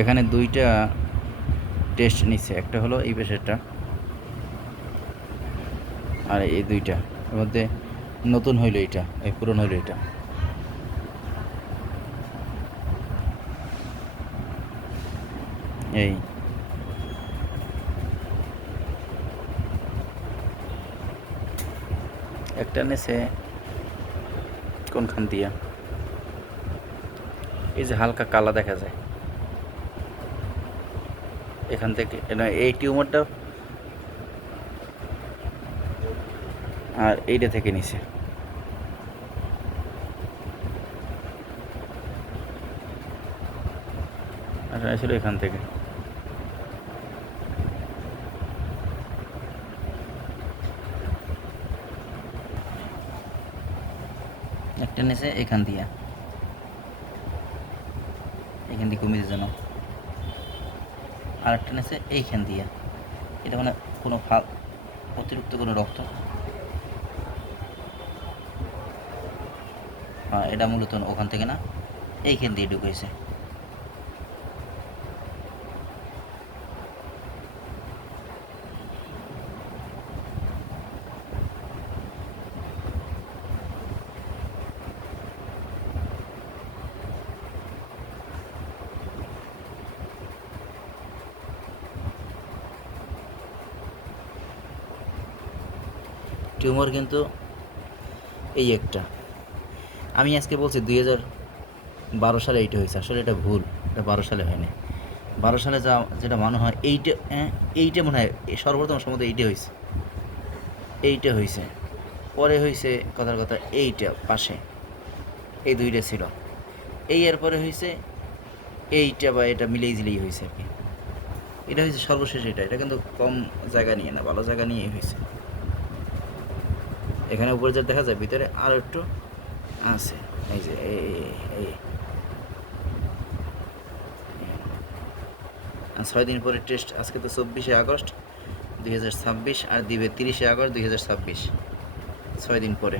এখানে দুইটা টেস্ট নিচ্ছে, একটা হলো এই পেশেরটা আর এই দুইটা, এর মধ্যে নতুন হইলো এইটা, এই পুরনো হইলো এটা। এই একটা নেছে কোনখান দিয়া, এই যে হালকা কালা দেখা যায় এখান থেকে, এই টিউমারটা আর এইটা থেকে নিছে। আসলে এখান থেকে একটা নিছে এখান দিয়ে কমিয়ে যেন, আর একটা নিছে এইখান দিয়ে। এটা মানে কোনো অতিরিক্ত কোনো রক্ত, হ্যাঁ এটা মূলত ওখান থেকে না, এইখান দিয়ে ঢুকেছে। টিউমার কিন্তু এই একটা, আমি আজকে বলছি 2012 সালে এইটা হয়েছে, আসলে এটা ভুল, এটা 12 সালে হয়নি। 12 সালে যেটা মনে হয় এইটা, এইটা মনে হয় সর্বপ্রথম সম্ভবত এইটা হয়েছে, পরে হয়েছে কথার কথা এইটা পাশে, এই দুইটা ছিল, এই এরপরে হয়েছে এইটা, বা এটা মিলেই ঝিলেই হয়েছে আর কি। এটা হয়েছে সর্বশেষ, এটা কিন্তু কম জায়গা নিয়ে না, ভালো জায়গা নিয়েই হয়েছে। এখানে উপরে যা দেখা যায়, ভিতরে আরও একটু আছে, এই যে এই 6 দিন পরে টেস্ট, আজকে তো 24শে আগস্ট 2026, আর দিবে 30শে আগস্ট 2026, 6 দিন পরে।